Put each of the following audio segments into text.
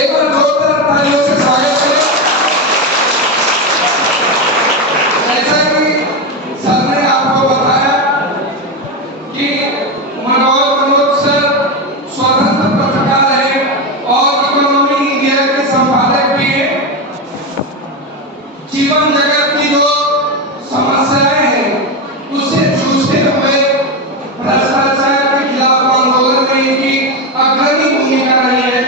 एक बार जोरदार तालियों से स्वागत करें। जैसा कि सर ने आपको बताया कि मनोज सर स्वतंत्र पत्रकार है और इकोनॉमी इंडिया के संपादक भी है। जीवन जगत की जो समस्याएं हैं उससे जूझते हुए भ्रष्टाचार के खिलाफ आंदोलन में इनकी अग्रणी भूमिका रही है।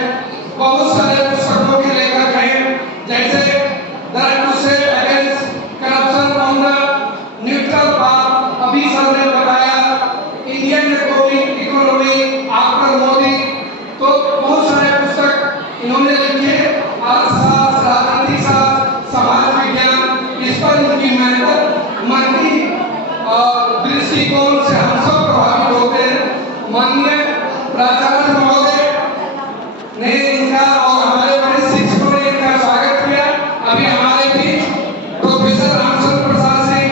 बहुत सारे पुस्तकों के लेखक हैं, जैसे दैट टू से against corruption on the neutral path, अभी सर ने बताया इंडियन इकोनॉमी आफ्टर मोदी, तो बहुत सारे पुस्तक इन्होंने लिखे। अर्थशास्त्र, राजनीति शास्त्र, समाज विज्ञान, इस पर इनकी मेहनत मल्टी दृष्टिकोण से हम सब प्रभावित होते हैं। माननीय प्राचार्य महोदय ने इनका और हमारे बड़े शिक्षकों ने इनका स्वागत किया। अभी हमारे बीच प्रोफेसर रामचंद्र प्रसाद सिंह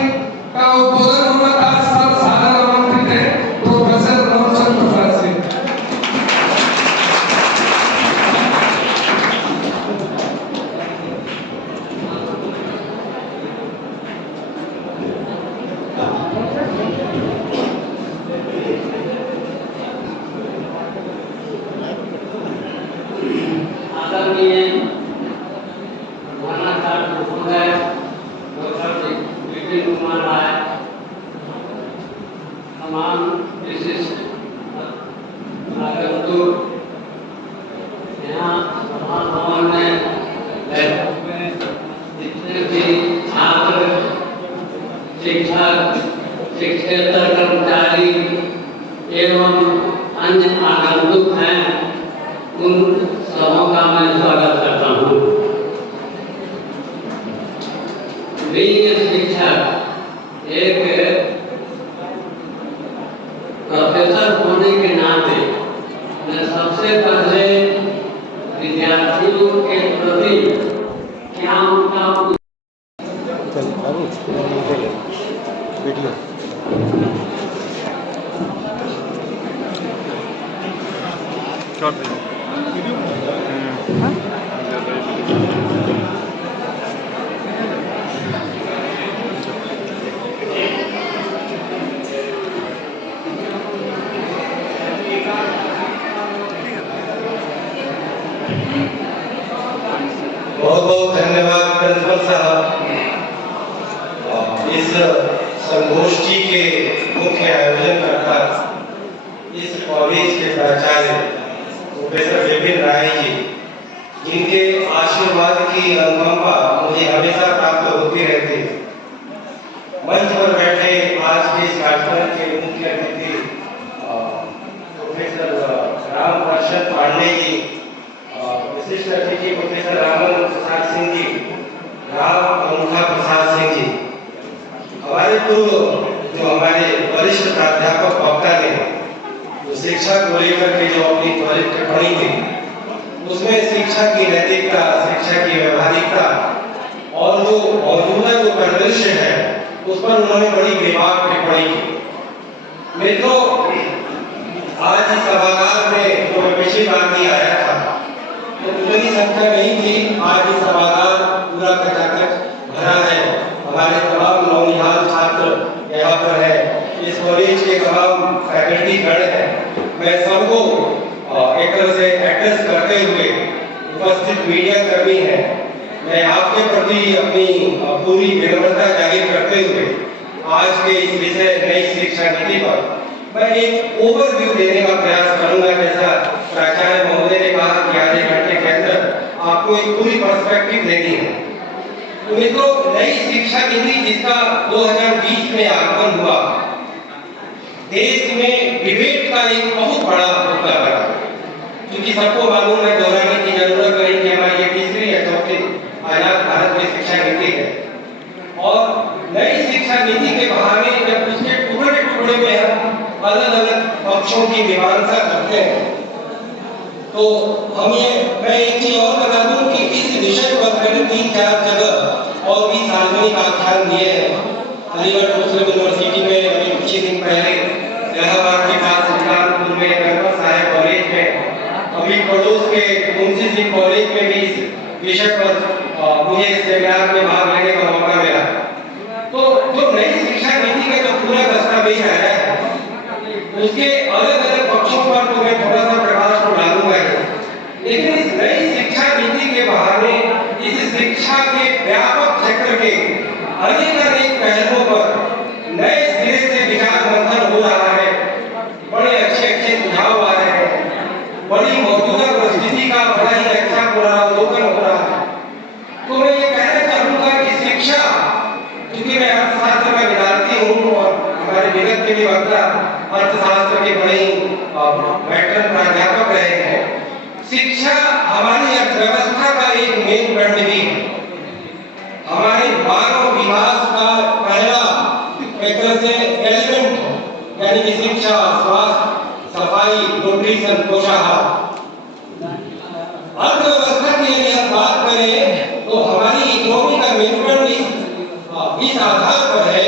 का उद्बोधन होना था। सर सादर आमंत्रित है प्रोफेसर रामचंद्र प्रसाद सिंह। आदरणीय वनाचार्य महोदय डॉक्टर विपिन कुमार राय, तमाम विशिष्ट आगंतुक, यहाँ सभा भवन में बैठे हुए जितने भी छात्र, शिक्षक, शिक्षकेतर कर्मचारी एवं अन्य आगंतुक हैं, उन सबों का मैं स्वागत करता हूँ। शिक्षक एक प्रोफेसर होने के नाते मैं सबसे पहले विद्यार्थियों के प्रति क्या उनका बहुत बहुत धन्यवाद प्रिंसिपल साहब। इस संगोष्ठी के मुख्य आयोजनकर्ता इस कॉलेज के प्राचार्य प्रोफेसर विपिन राय जी, जिनके आशीर्वाद की अनुकंपा मुझे हमेशा प्राप्त होती रहती है। मंच पर बैठे आज के इस कार्यक्रम के मुख्य अतिथि प्रोफेसर राम प्रसाद पांडे जी, विशिष्ट अतिथि प्रोफेसर रामन प्रसाद सिंह जी, राम अनुखा प्रसाद सिंह जी, हमारे जो हमारे वरिष्ठ प्राध्यापक वक्ता ने जो शिक्षा को लेकर के जो अपनी त्वरित टिप्पणी दी, उसमें शिक्षा की नैतिकता, शिक्षा की व्यवहारिकता और जो मौजूदा जो परिदृश्य है उस पर उन्होंने बड़ी बेबाक टिप्पणी की। मित्रों, आज इस सभागार में जो मैं पिछली बार भी आया था तो उतनी संख्या नहीं थी। आज इस सभागार पूरा खचाखच भरा है। हमारे तमाम नौनिहाल छात्र यहाँ पर है, इस कॉलेज के तमाम फैकल्टी गण है। मैं सबको एक तरह से एड्रेस करते हुए उपस्थित मीडिया कर्मी है, मैं आपके प्रति अपनी पूरी विनम्रता जाहिर करते हुए आज के इस विषय नई शिक्षा नीति पर मैं एक ओवरव्यू देने का प्रयास करूंगा। जैसा प्राचार्य महोदय ने कहा कि आधे घंटे के अंदर आपको एक पूरी पर्सपेक्टिव देनी है। तो मित्रों, नई शिक्षा नीति जिसका 2020 में आगमन हुआ, देश में डिबेट का एक बहुत बड़ा मुद्दा बना, क्योंकि सबको मालूम है, दोहराने की जरूरत नहीं कि हमारी ये तीसरी या चौथी आजाद भारत में शिक्षा नीति है। और नई शिक्षा नीति के बहाने जब उसके टुकड़े टुकड़े में हम अलग अलग पक्षों की मीमांसा करते हैं, तो मैं एक चीज और बता दूं कि इस विषय पर मैंने 3-4 जगह और भी सार्वजनिक आख्यान दिए हैं। अलीगढ़ मुस्लिम यूनिवर्सिटी में अभी कुछ ही दिन पहले, इलाहाबाद के पास सुल्तानपुर में गणपत साहब कॉलेज में अभी पड़ोस के मुंशी सिंह कॉलेज में भी इस विषय पर मुझे सेमिनार में भाग लेने का मौका मिला। तो जो नई शिक्षा नीति का जो पूरा दस्तावेज आया है उसके अलग अलग पक्षों पर तो मैं थोड़ा सा प्रकाश को डालूंगा, लेकिन इस नई शिक्षा नीति के बहाने इस शिक्षा के व्यापक क्षेत्र के अनेक पहलुओं पर नए सिरे से विचार मंथन हो रहा है। बड़े अच्छे सुझाव आ रहे हैं, बड़ी मौजूदा परिस्थिति का बड़ा ही अच्छा पुनरावलोकन हो रहा है। तो मैं ये कहना चाहूंगा कि शिक्षा, क्योंकि मैं अर्थशास्त्र का विद्यार्थी हूँ और हमारे विगत के भी वक्ता अर्थशास्त्र के बड़े वेटरन प्राध्यापक रहे हैं, शिक्षा हमारी अर्थव्यवस्था का एक मेन ब्रांड भी है। हमारे मानव विकास का पहला एक तरह से एलिमेंट यानी कि शिक्षा, स्वास्थ्य, सफाई, न्यूट्रिशन, पोषाहार। अर्थव्यवस्था की यदि हम बात करें तो हमारी इकोनॉमी का मेन ब्रांड इस आधार पर है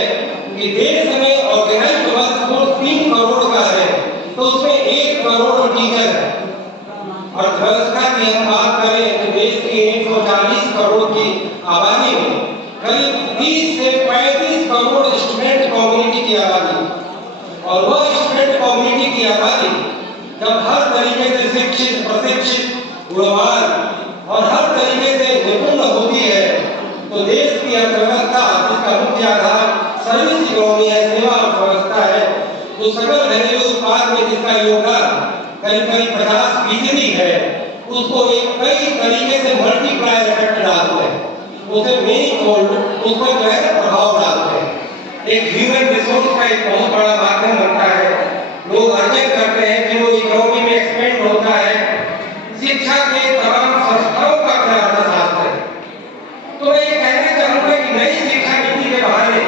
कि देश में ऑर्गेनाइज्ड वर्कफोर्स 3 करोड़ का है, तो उसमें 1 करोड़ टीचर है। अर्थव्यवस्था की हम बात करें तो देश की 140 करोड़ की आबादी में करीब 30 से 35 करोड़ स्टूडेंट कम्युनिटी की आबादी, और वह स्टूडेंट कम्युनिटी की आबादी जब हर तरीके से शिक्षित, प्रशिक्षित, गुणवान और हर तरीके से निपुण होती है तो देश की अर्थव्यवस्था जिसका मुख्य आधार सर्विस इकोनॉमी है, सेवा अर्थव्यवस्था है, तो सकल घरेलू उत्पाद में जिसका योगदान करीब 50% है, उसको एक कई तरीके से मल्टीप्लाई इफेक्ट डालते हैं, उसे मेनीफोल्ड उस पर जो है प्रभाव डालते हैं। एक ह्यूमन रिसोर्स का एक बहुत बड़ा माध्यम बनता है, लोग अर्जन करते हैं, फिर वो इकोनॉमी में एक्सपेंड होता है। शिक्षा के तमाम संस्थाओं का क्या अर्थशास्त्र है। तो मैं ये कहना चाहूंगा कि नई शिक्षा नीति के बहाने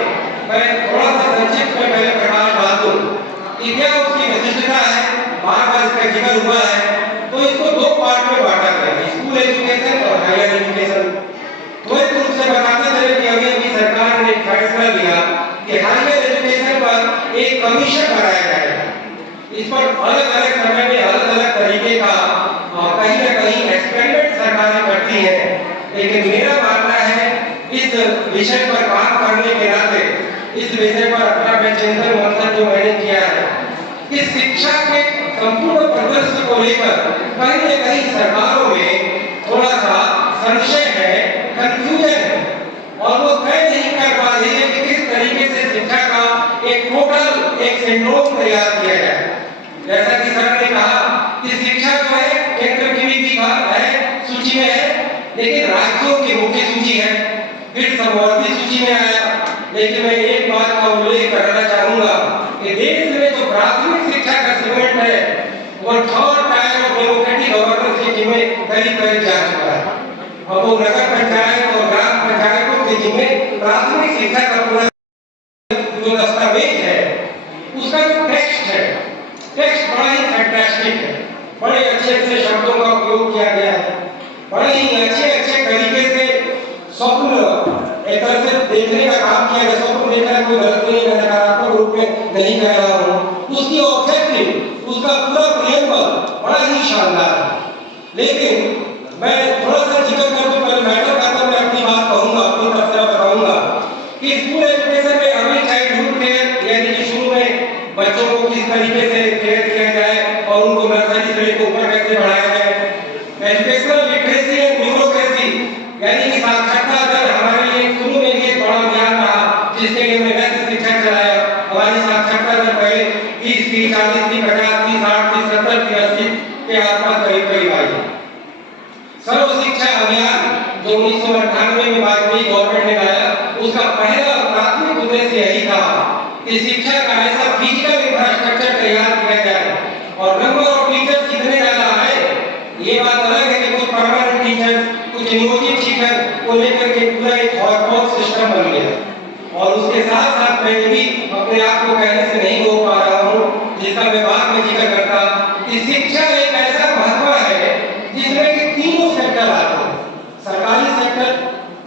मैं थोड़ा सा संक्षिप्त में पहले प्रकाश डाल दूं कि क्या उसकी विशिष्टता है, बार इसका जिक्र हुआ है। तो इसको 2 पार्ट में बांटा गया है, स्कूल एजुकेशन और हायर एजुकेशन। त्वरित रूप से बताते चले कि अभी सरकार ने फैसला लिया कि हायर एजुकेशन पर एक कमीशन बनाया जाएगा। इस पर अलग अलग समय में अलग अलग तरीके का कहीं ना कहीं एक्सपेरिमेंट सरकारें करती है, लेकिन मेरा मानना है इस विषय पर बात करने के नाते, इस विषय पर अपना चिंतन मंथन जो मैंने किया है, कि शिक्षा के संपूर्ण परिदृश्य को लेकर कहीं न कहीं सरकारों में थोड़ा सा संशय है, कंफ्यूजन है, और वो तय नहीं कर पा रही है कि किस तरीके से शिक्षा का एक टोटल एक सिंड्रोम तैयार किया जाए। जैसा कि सर ने कहा कि शिक्षा जो है केंद्र की भी सूची में है, लेकिन राज्यों की मुख्य सूची है, फिर समवर्ती सूची में आया। लेकिन मैं एक बात का उल्लेख करना चाहूंगा कि देश में जो प्राथमिक शिक्षा का सेगमेंट है वो 3rd tyre of democratic governance के जिम्मे करीब जा चुका है। अब वो नगर पंचायत और ग्राम पंचायतों के जिम्मे प्राथमिक शिक्षा का पूरा जो दस्तावेज है, उसका जो टेक्स्ट है, टेक्स्ट बड़ा ही फैंटास्टिक है, बड़े अच्छे शब्दों का उपयोग किया गया है, बड़े ही अच्छे तरीके से स्वप्न एक तरह से देखने का काम किया गया। स्वप्न देखना कोई गलत नहीं है, नकारात्मक रूप में नहीं कह रहा हूँ। उसकी ऑब्जेक्टिव, उसका पूरा प्रियम्बल बड़ा ही शानदार है। लेकिन मैं थोड़ा सा जिक्र कर दूं, पहले मैटर का तो मैं अपनी बात कहूँगा, अपनी तफसीर बताऊँगा कि स्कूल एजुकेशन में अर्ली चाइल्डहुड केयर यानी कि शुरू में बच्चों को किस तरीके से केयर किया जाए और उनको नर्सरी से लेकर ऊपर कैसे बढ़ाया जाए। एजुकेशनल लिटरेसी एंड न्यूरोक्रेसी यानी कि साक्षरता दर हमारे लिए शुरू में ये बड़ा अभियान रहा, जिसके लिए हमने वैश्विक शिक्षा चलाया। हमारी साक्षरता दर पहले 30 थी, 40 थी, 50 थी, 60 थी, 70 थी, 80 के आसपास करीब आई। सर्व शिक्षा अभियान जो 1998 में वाजपेयी गवर्नमेंट ने लाया, उसका पहला प्राथमिक उद्देश्य यही था कि शिक्षा का ऐसा फिजिकल इंफ्रास्ट्रक्चर तैयार किया जाए। और नंबर ऑफ टीचर्स कितने ज्यादा आए ये बात अलग है कि कुछ परमानेंट टीचर्स, कुछ नियोजित शिक्षक को लेकर के पूरा एक हॉटपॉट सिस्टम बन गया। और उसके साथ साथ मैं भी अपने आप को कहने से नहीं रोक पा रहा हूँ, जिसका मैं बाद में जिक्र करता कि शिक्षा एक ऐसा महत्व है जिसमें कि तीनों सेक्टर आते हैं, सरकारी सेक्टर,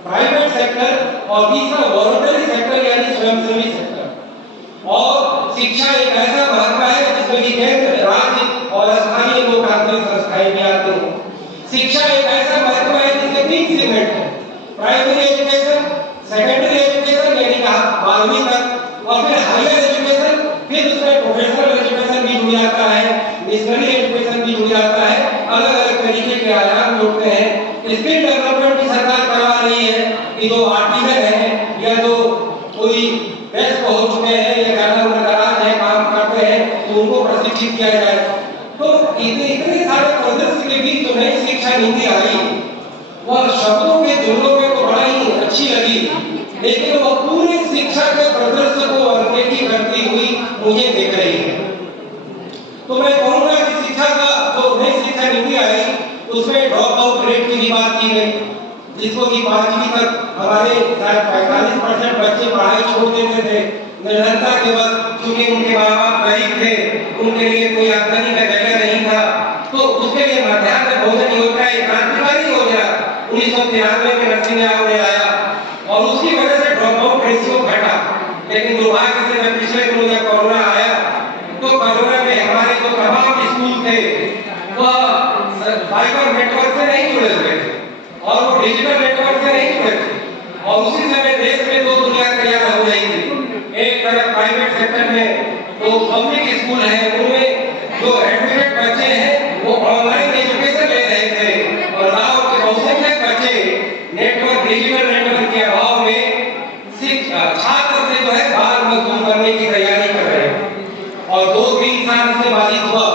प्राइवेट सेक्टर और तीसरा वॉलंटरी सेक्टर यानी स्वयंसेवी सेक्टर। और शिक्षा एक ऐसा महत्व है जिसमें कि केंद्र, राज्य और स्थानीय लोक तांत्रिक संस्थाएं भी आती शिक्षा एक ऐसा महत्व है जिसके 3 सेगमेंट है, प्राइमरी एजुकेशन, सेकेंडरी एजुकेशन यानी कि 12वीं तक, और फिर हायर एजुकेशन, फिर उसमें प्रोफेशनल एजुकेशन भी जुड़ जाता है, मिशनरी एजुकेशन भी जुड़ जाता है, अलग अलग तरीके के आयाम जुड़ते हैं। स्किल डेवलपमेंट भी सरकार करवा रही है कि जो आर्टिजन है या जो कोई वयस्क हो चुके हैं या ज्यादा उम्र दराज है, काम करते हैं, तो उनको प्रशिक्षित किया जाए। तो इतने सारे परिदृश्य के बीच जो नई शिक्षा नीति आई, वह शब्दों के जुमलों में तो बड़ा ही अच्छी लगी, लेकिन वह पूरी शिक्षा के परिदृश्य को अनदेखी करती हुई मुझे दिख रही है। तो मैं कहूँगा कि शिक्षा का जो नई शिक्षा नीति आई, उसमें ड्रॉप आउट रेट की भी बात की गई, जिसको कि 5वीं तक हमारे 45% बच्चे पढ़ाई छोड़ देते थे निर्धनता के वक्त, क्योंकि उनके माँ बाप गरीब थे, उनके लिए कोई आमदनी का जगह नहीं था। तो उसके लिए मध्याह्न भोजन योजना एक क्रांतिकारी योजना 1993 में नरसिंह राव ने लाया और उसकी वजह से ड्रॉप आउट रेशियो घटा। लेकिन दुर्भाग्य से जब पिछले दिनों जब कोरोना आया, तो कोरोना में हमारे जो तमाम स्कूल थे वह फाइबर नेटवर्क से नहीं जुड़े हुए थे और वो डिजिटल नेटवर्क से नहीं जुड़े थे, और उसी समय देश में दो दुनिया तैयार हो रही थी। एक तरफ प्राइवेट सेक्टर में जो पब्लिक स्कूल है, उनमें जो एडमिटेड बच्चे हैं वो ऑनलाइन एजुकेशन ले रहे थे, और गांव के बहुसंख्यक बच्चे नेटवर्क डिजिटल नेटवर्क के अभाव में छात्र से जो है बाल मजदूर बनने की तैयारी कर रहे हैं। और 2-3 साल से बाधित हुआ,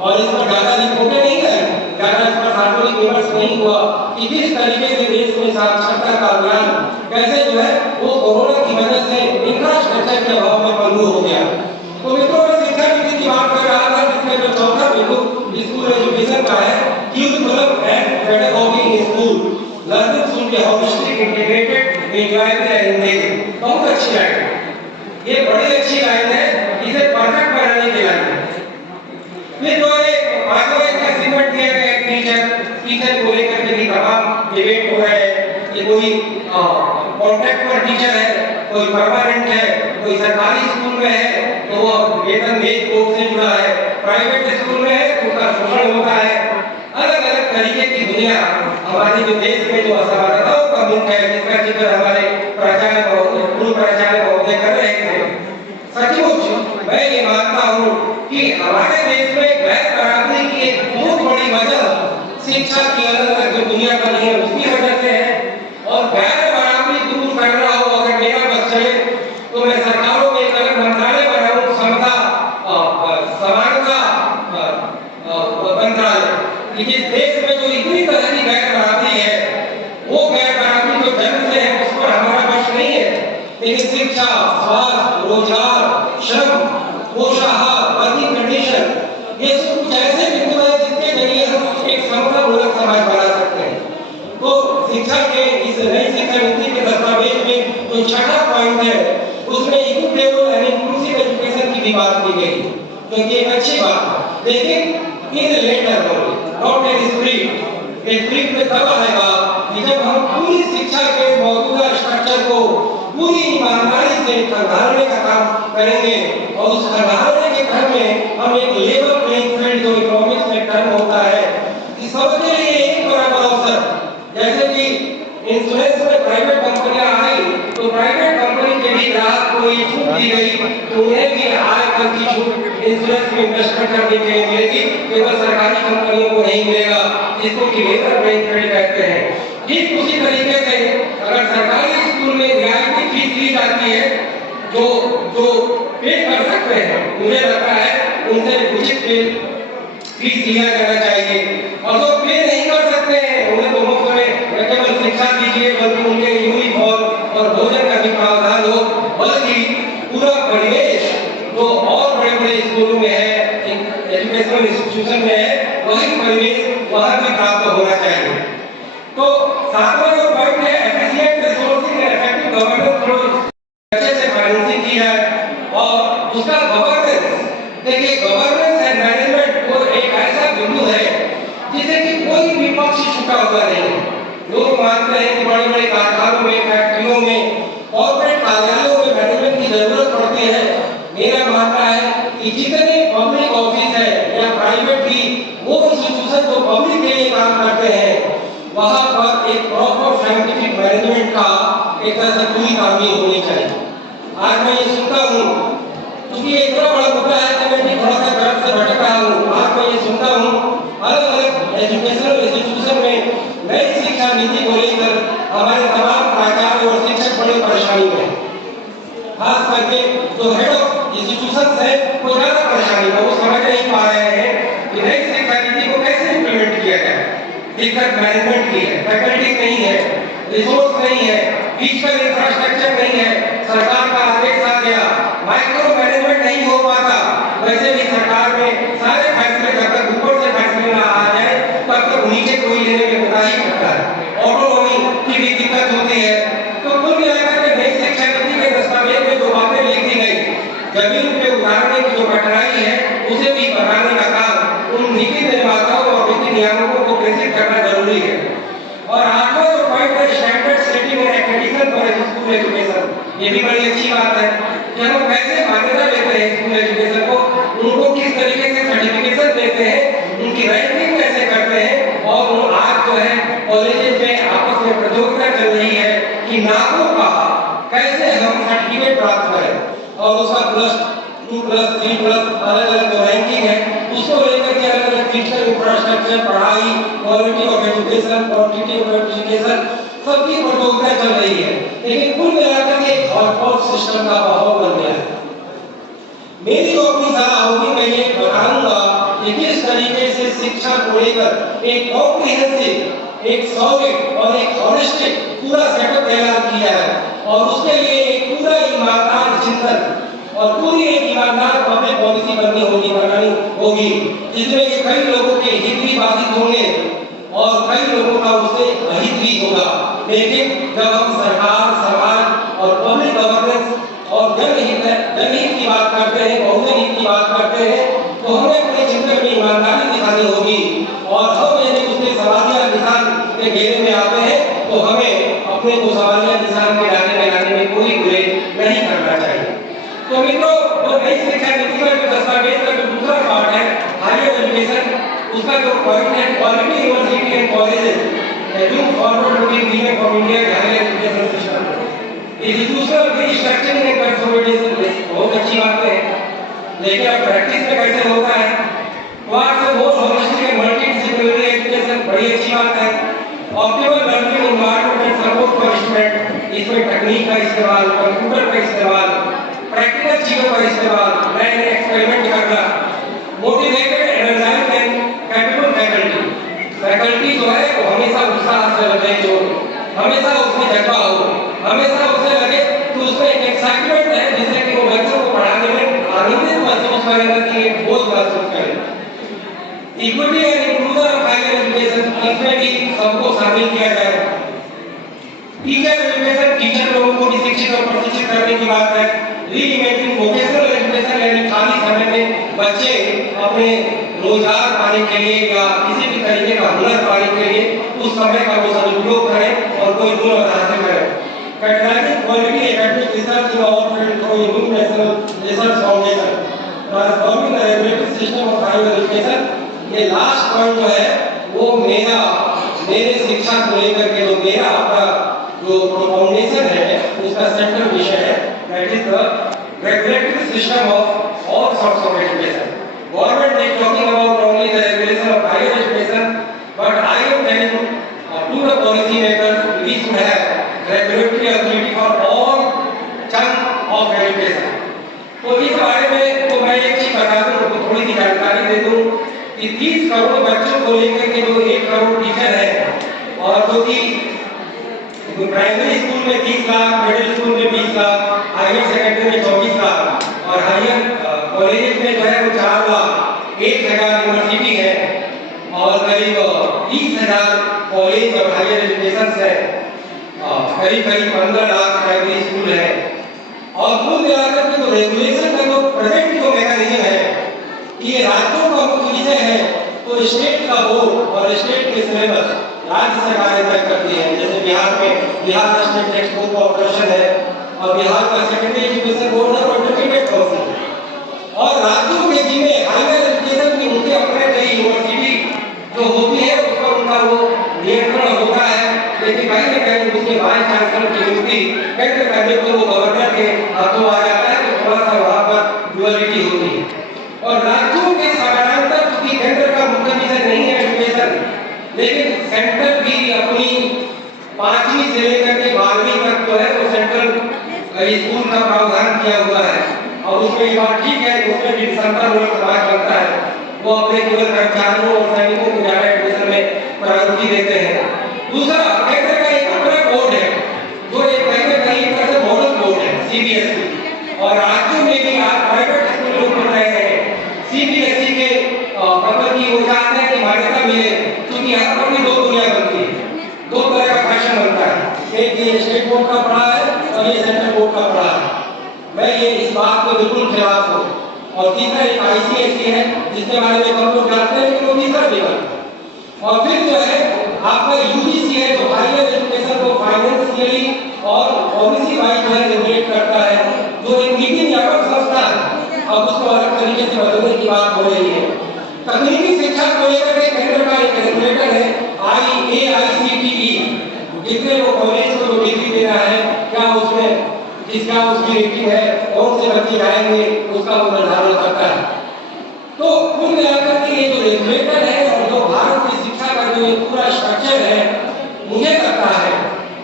और इस पर ज्यादा रिपोर्टें नहीं है, ज्यादा इस पर सार्वजनिक विमर्श नहीं हुआ कि किस तरीके से देश में साक्षरता का अभियान कैसे जो है वो कोरोना की वजह से इंफ्रास्ट्रक्चर के अभाव में बंद हो गया। तो मित्रों, मैं शिक्षा नीति की बात कर रहा था, जिसमें जो चौथा बिंदु स्कूल एजुकेशन का है, curriculum and pedagogy in school, learning should be holistic, integrated, enjoyable and engaging। बहुत अच्छी लाइन है, ये बड़ी अच्छी लाइन है, इसे परफेक्ट बनाने की लाइन है। फिर जो है आगे एक एग्रीमेंट किया गया टीचर को लेकर के भी तमाम डिबेट हो रहे हैं कि कोई कॉन्ट्रैक्ट पर टीचर है, कोई परमानेंट है, कोई सरकारी स्कूल में है तो वो वेतन एक कोर्स से जुड़ा है, प्राइवेट स्कूल में है तो उसका शोषण होता है। अलग अलग तरीके की दुनिया हमारे जो देश में जो असमानताओं का मुख है, जिसका जिक्र हमारे पूर्व प्राचार्य महोदय कर रहे थे। सचमुच मैं ये मानता हूँ कि हमारे देश में गैर बराबरी की एक बहुत बड़ी वजह शिक्षा की अलग अलग जो दुनिया बनी है उसकी वजह से है। और गैर बराबरी दूर करना हो, अगर मेरा बस चले तो मैं सरकारों में एक अलग मंत्रालय बनाऊं, समता समानता मंत्रालय, कि जिस देश में जो इतनी तरह की गैर बराबरी है, वो गैर बराबरी जो जन्म से है उस पर हमारा वश नहीं है, लेकिन शिक्षा, स्वास्थ्य, रोजगार, श्रम, पोषाहार, वर्किंग कंडीशन, ये सब कुछ ऐसे बिंदु है जिसके जरिए हम एक समतामूलक समाज बना सकते हैं। तो शिक्षा के इस नई शिक्षा नीति के दस्तावेज में जो छठा पॉइंट है, उसमें इक्विटेबल एंड इंक्लूसिव एजुकेशन की भी बात की गई, जो कि एक अच्छी बात है, लेकिन इन लेटर नॉट इन स्पिरिट में तब आएगा कि जब हम पूरी शिक्षा के मौजूदा स्ट्रक्चर को पूरी ईमानदारी से खंगालने का काम करेंगे, और उस खंगालने के क्रम में हम एक लेवल प्लेइंग फील्ड जो इकोनॉमिक्स में टर्म होता है, कि सबके लिए एक बराबर अवसर, जैसे कि इंश्योरेंस में प्राइवेट कंपनियां आई तो प्राइवेट कंपनी के भी ग्राहक को ये छूट दी गई तो उन्हें भी आय कर की छूट इंश्योरेंस में इन्वेस्टमेंट करने के लिए मिलेगी, केवल सरकारी कंपनियों को नहीं मिलेगा, जिसको कि लेवल प्लेइंग फील्ड कहते हैं। ठीक उसी तरीके से अगर सरकारी स्कूल में रियायती फीस ली जाती है, जो पे कर सकते हैं, मुझे लगता है उनसे उचित फीस लिया जाना चाहिए, और जो पे नहीं कर सकते हैं उन्हें तो मुफ्त में न केवल शिक्षा दीजिए बल्कि उनके यूनिफॉर्म और भोजन का भी प्रावधान हो, बल्कि पूरा परिवेश जो और बड़े बड़े स्कूलों में है, एजुकेशनल इंस्टीट्यूशन में है, वही परिवेश वहाँ भी प्राप्त होना चाहिए। तो सातवां जो पॉइंट है efficient resourcing and effective governance through अच्छे से फाइनेंसिंग की जाए, और उसका गवर्नेंस, देखिए गवर्नेंस एंड मैनेजमेंट वो एक ऐसा बिंदु है जिसे कि कोई विपक्ष छुटा हुआ नहीं। लोग मानते हैं कि बड़े बड़े कारखानों में, फैक्ट्रियों में, कॉर्पोरेट कार्यालयों में मैनेजमेंट की जरूरत पड़ती है। मेरा मानना है कि जितने पब्लिक ऑफिस है या प्राइवेट भी, वो इंस्टीट्यूशन जो पब्लिक के लिए काम करते हैं मैनेजमेंट का एक तरह से पूरी तामीर होनी चाहिए। आज मैं ये सुनता हूँ, क्योंकि ये इतना बड़ा मुद्दा है कि मैं भी थोड़ा सा गर्व से भटक रहा हूँ। आज मैं ये सुनता हूँ अलग अलग एजुकेशनल इंस्टीट्यूशन में नई शिक्षा नीति को लेकर हमारे तमाम प्राचार्य और शिक्षक बड़ी परेशानी में हैं। खास करके जो हेड ऑफ इंस्टीट्यूशन है वो ज्यादा परेशानी है, वो समझ नहीं पा रहे हैं कि नई शिक्षा नीति को कैसे इम्प्लीमेंट किया जाए। दिक्कत मैनेजमेंट की है, फैकल्टी नहीं है, रिसोर्स नहीं है, फिजिकल इंफ्रास्ट्रक्चर नहीं है, सरकार का आदेश आ गया, माइक्रो मैनेजमेंट नहीं हो पाता। वैसे भी सरकार में सारे फैसले जब तक ऊपर से फैसले ना आ जाए तब तक नीचे कोई लेने में मना ही करता है। ऑटोनॉमी की भी दिक्कत होती है। तो कुल मिलाकर के नई शिक्षा नीति के दस्तावेज में जो बातें लिखी गई, जमीन पे उतारने की जो कठिनाई है उसे भी बढ़ाने का काम उन नीति निर्माताओं और नीति नियामकों को प्रेषित करना जरूरी है। और आठवां जो पॉइंट है standard setting and accreditation for school education, ये भी बड़ी अच्छी बात है कि हम कैसे मान्यता देते हैं स्कूल एजुकेशन को, उनको किस तरीके से सर्टिफिकेशन देते हैं, उनकी रैंकिंग कैसे करते हैं। और आज जो है कॉलेजेस में आपस में प्रतियोगिता चल रही है कि नामों का कैसे हम सर्टिफिकेट प्राप्त करें और उसका +2 +3 अलग अलग जो रैंकिंग है उसको लेकर के अलग अलग फिजिकल इंफ्रास्ट्रक्चर, पढ़ाई, quality of education, quantity of education सबकी प्रतियोगिता चल रही है। लेकिन कुल मिलाकर के कॉर्पोरेट सिस्टम का माहौल बन गया है। मेरी जो अपनी सलाह होगी, मैं ये बताऊंगा कि किस तरीके से शिक्षा को लेकर एक कॉम्प्रिहेंसिव, एक सॉलिड और एक हॉलिस्टिक पूरा सेटअप तैयार किया है और उसके लिए एक पूरा ईमानदार चिंतन और पूरी एक ईमानदार पब्लिक पॉलिसी बनानी होगी जिसमें कि कई लोगों के हित भी बाधित होंगे और कई लोगों का उससे अहित भी होगा। लेकिन जब हम सरकार, समाज और पब्लिक गवर्नेंस और जनहित की बात करते हैं, बहुजन हित की बात करते हैं, तो हमें अपने चिंतन में ईमानदारी दिखानी होगी। और हम यदि उसके सवालिया निशान के घेरे में आते हैं तो हमें अपने को सवालिया निशान के दायरे में लाने में कोई बुरे नहीं करना चाहिए। तो मित्रों, जो नई शिक्षा नीति का जो दस्तावेज का जो दूसरा पार्ट है हायर एजुकेशन, उसका जो पॉइंट है quality university and colleges look forward looking vision for India higher education system, institutional restructuring and consolidation, बहुत अच्छी बात है। लेकिन अब प्रैक्टिस में कैसे होता है? क्लास से बहुत होलिस्टिक एंड मल्टीडिसिप्लिनरी एजुकेशन, बड़ी अच्छी बात है। Optimal learning environment and support for student, इसमें तकनीक का इस्तेमाल, कंप्यूटर का इस्तेमाल, प्रैक्टिकल चीजों का इस्तेमाल, नए नए एक्सपेरिमेंट करना, motivated, energised and capable faculty जो है वो हमेशा उत्साह से लगे, जो हमेशा उसमें जज्बा हो, हमेशा उसे लगे कि उसमें एक एक्साइटमेंट है जिससे कि वो बच्चों को पढ़ाने में आनंदित महसूस करेगा कि एक बोझ महसूस करेगा। Equity and inclusion of higher education, इसमें भी सबको शामिल किया जाए। टीचर एजुकेशन, टीचर लोगों को भी शिक्षित और प्रशिक्षित करने की बात है। रीइमेजिनिंग वोकेशनल एजुकेशन, यानी खाली समय में बच्चे अपने रोजगार पाने के लिए या किसी भी तरीके का हुनर पाने के लिए उस समय का वो सदुपयोग करें और कोई हुनर हासिल करें। Academic quality academic research in all fields through a new national research foundation, transforming the regulatory system of higher education। ये लास्ट पॉइंट जो है वो मेरे शिक्षा को लेकर के जो मेरा आपका जो फाउंडेशन है उसका सेंट्रल विषय है, that is the regulatory system of all sorts of education. Government is talking about only the regulation of higher education, but I am telling to the policy makers we should have regulatory authority for all chunk of education. तो इस बारे में तो मैं एक चीज बता दूं, आपको थोड़ी सी जानकारी दे दूं कि 30 करोड़ बच्चों को लेकर के जो 1 करोड़ टीचर है और जो कि प्राइमरी स्कूल में 30 लाख, मिडिल स्कूल में 20 लाख, हायर सेकेंडरी में 24 लाख और हायर कॉलेज में जो है वो 4 लाख, 1000 यूनिवर्सिटी है और करीब 30,000 कॉलेज और हायर एजुकेशन है, करीब 15 लाख प्राइमरी स्कूल है। और कुल मिलाकर के जो रेगुलेशन का जो प्रेजेंट जो मैकेनिज्म है कि ये राज्यों का मुख्य विषय है, तो स्टेट का बोर्ड और स्टेट के सिलेबस राज्य सरकारें तय करती हैं। जैसे बिहार में Bihar state text book corporation है और बिहार का सेकेंडरी एजुकेशन बोर्ड है और इंटीग्रेटेड काउंसिल, और राज्यों के जिम्मे हायर एजुकेशन की उनके अपने कई यूनिवर्सिटी जो होती है उस पर उनका वो नियंत्रण होता है। लेकिन कहीं न कहीं उसके वाइस चांसलर लेकिन सेंट्रल भी अपनी 5वीं से लेकर के 12वीं तक जो है वो सेंट्रल स्कूल का प्रावधान किया हुआ है और उसमें ये बात ठीक है कि उसमें भी संकर लोग समाज बनता है, वो अपने केवल कर्मचारियों और सैनिकों को ज्यादा एडमिशन में प्रायोरिटी देते हैं। दूसरा कैसे का एक अपना बोर्ड है जो एक कहीं न कहीं एक तरह से मॉडल बोर्ड है सीबीएसई, और राज्यों में भी आज प्राइवेट स्कूल लोग बन रहे हैं सीबीएसई के मतलब की वो चाहते हैं कि मान्यता मिले, क्योंकि यहाँ पर भी दो दुनिया बनती है, दो तरह का फैशन बनता है, एक ये स्टेट बोर्ड का पढ़ा है और ये सेंट्रल बोर्ड का पढ़ा है। मैं ये इस बात के बिल्कुल खिलाफ हूँ। और तीसरा एक आईसीएसई है जिसके बारे में हम लोग जानते हैं कि वो तीसरा लेवल है। और फिर जो है आपका यूजीसी है जो हायर एजुकेशन को फाइनेंशियली और पॉलिसी वाइज जो है रेगुलेट करता है, जो एक नीति नियामक संस्था है। अब उसको अलग तरीके से बदलने की बात हो रही है। तकनीकी शिक्षा को लेकर के केंद्र का एक रेगुलेटर है AICTE, जिसने वो कॉलेज को डिग्री देना है क्या उसमें जिसका उसकी रेटिंग है कौन से बच्चे जाएंगे उसका वो निर्धारण करता है। तो कुल मिलाकर के ये जो रेगुलेटर है और जो भारत की शिक्षा का जो पूरा स्ट्रक्चर है, मुझे लगता है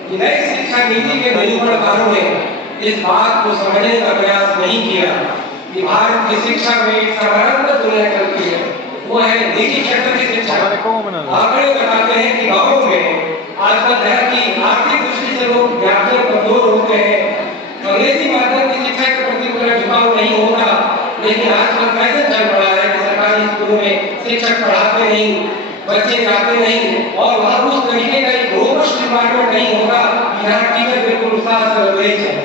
कि नई शिक्षा नीति के निरूपणकारों ने इस बात को समझने का प्रयास नहीं किया कि भारत की शिक्षा में एक समानांतर दुनिया चलती है, वो है निजी क्षेत्र की शिक्षा। आंकड़े बताते हैं कि गाँवों में आजकल घर की आर्थिक दृष्टि से लोग ज्यादा कमजोर होते हैं, अंग्रेजी माध्यम की शिक्षा के प्रति पूरा झुकाव नहीं होता, लेकिन आजकल कैसे चल रहा है कि सरकारी स्कूलों में शिक्षक पढ़ाते नहीं, बच्चे जाते नहीं और वहाँ उस तरीके का एक रोबस्ट डिपार्टमेंट नहीं होता, यहाँ टीचर बिल्कुल उत्साह से लगे हैं।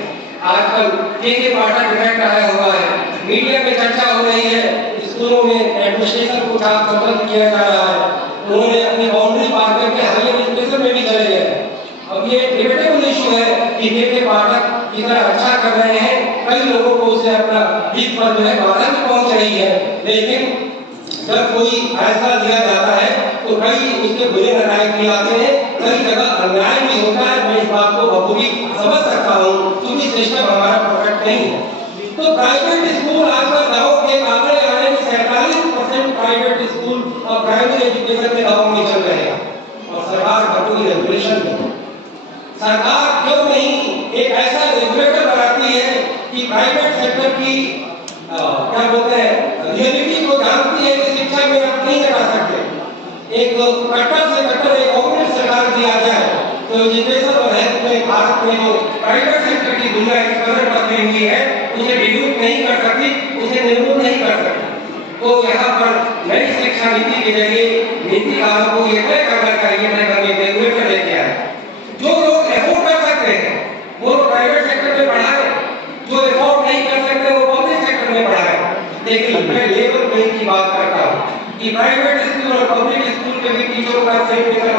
आजकल के पाठक इफेक्ट आया हुआ है, मीडिया में चर्चा हो रही है, स्कूलों में एडमिनिस्ट्रेशन को संबोधित किया जा रहा है, उन्होंने अपनी बाउंड्री पार करके हायर एजुकेशन में भी चले गए। अब ये डिबेटेबल इशू है कि के पाठक इतना अच्छा कर रहे हैं, कई लोगों को उससे अपना हित पर जो है बाधा भी पहुंच रही है, लेकिन जब कोई फैसला लिया जाता है तो कई उसके बुरे नतीजे भी आते हैं, कई जगह अन्याय भी होता है। मैं इस बात को बखूबी समझ सकता हूँ क्योंकि सिस्टम हमारा परफेक्ट नहीं है। तो प्राइवेट स्कूल आजकल गाँव के आंकड़े आ रहे हैं 47% प्राइवेट स्कूल और प्राइवेट एजुकेशन के गाँव में चल रहे हैं और सरकार का कोई रेगुलेशन नहीं। सरकार क्यों नहीं एक ऐसा रेगुलेटर बनाती है कि प्राइवेट सेक्टर की क्या बोलते हैं रियलिटी को जानती है कि शिक्षा में आप नहीं करा सकते, एक कट्टर से कट्टर एक कॉर्पोरेट सरकार भी आ जाए तो एजुकेशन और हेल्थ में भारत में जो प्राइवेट सेक्टर की दुनिया इस कदर बढ़ती हुई है उसे डिल्यूट नहीं कर सकती, उसे निर्मूल नहीं कर सकती। तो यहाँ पर नई शिक्षा नीति के जरिए नीतिकारों को ये तय करना चाहिए कि रेगुलेटर लेके आए, जो लोग एफोर्ड कर सकते हैं वो प्राइवेट सेक्टर में पढ़ाए, जो एफोर्ड नहीं कर सकते वो पब्लिक सेक्टर में पढ़ाए। लेकिन मैं लेवल प्लेइंग की बात करता हूँ कि प्राइवेट स्कूल और पब्लिक स्कूल के भी टीचरों का सेम वेतन